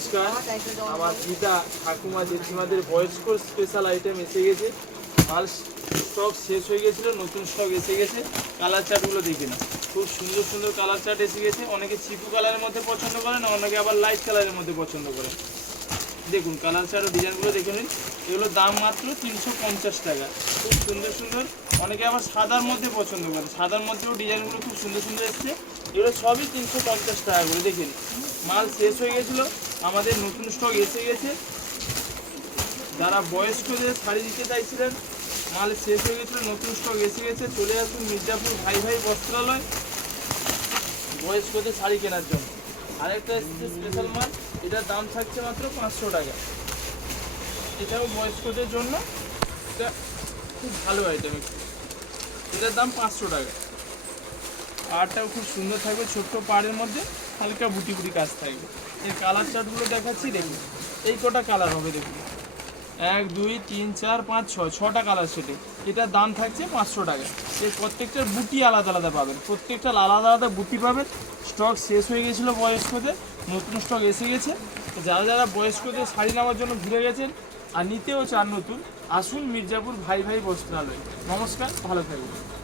নমস্কার। আমার দিদা ঠাকুমা জেঠিমাদের বয়স্ক স্পেশাল আইটেম এসে গেছে। মাল স্টক শেষ হয়ে গেছিল, নতুন স্টক এসে গেছে। কালার চার্টগুলো দেখে না, খুব সুন্দর সুন্দর কালার চার্ট এসে গেছে। অনেকে চিকু কালারের মধ্যে পছন্দ করেন, অনেকে আবার লাইট কালারের মধ্যে পছন্দ করেন। দেখুন কালার চার্ট ও ডিজাইনগুলো দেখে নিন। এগুলোর দাম মাত্র 350 টাকা। খুব সুন্দর সুন্দর। অনেকে আবার সাদার মধ্যে পছন্দ করে, সাদার মধ্যেও ডিজাইনগুলো খুব সুন্দর সুন্দর এসছে। এগুলো সবই 350 টাকা করে। দেখেন মাল শেষ হয়ে গেছিলো, আমাদের নতুন স্টক এসে গেছে। যারা বয়স্কদের শাড়ি দিতে চাইছিলেন, মাল শেষ হয়ে গেছিলো, নতুন স্টক এসে গেছে। চলে আসুন মির্জাপুর ভাই ভাই বস্ত্রালয় বয়স্কদের শাড়ি কেনার জন্য। আরেকটা এসছে স্পেশাল মাল, এটার দাম থাকছে মাত্র 500 টাকা। এটাও বয়স্কদের জন্য, এটা খুব ভালো আইটেম। এটার দাম 500 টাকা। পাড়টাও খুব সুন্দর থাকবে, ছোট্ট পাড়ের মধ্যে হালকা বুটি বুটি কাজ থাকবে। এর কালার চার্টগুলো দেখাচ্ছি, দেখুন এই কটা কালার হবে। দেখুন 1 2 3 4 5 6 6টা কালার সেটে। এটার দাম থাকছে 500 টাকা। এর প্রত্যেকটার বুটি আলাদা আলাদা পাবেন, প্রত্যেকটা আলাদা আলাদা বুটি পাবেন। স্টক শেষ হয়ে গেছিলো বয়স্কদের, নতুন স্টক এসে গেছে। যারা যারা বয়স্কদের শাড়ি নেওয়ার জন্য ঘুরে গেছেন আর নিতেও চান নতুন, আসুন মির্জাপুর ভাই ভাই বস্ত্রালয়। নমস্কার, ভালো থাকবেন।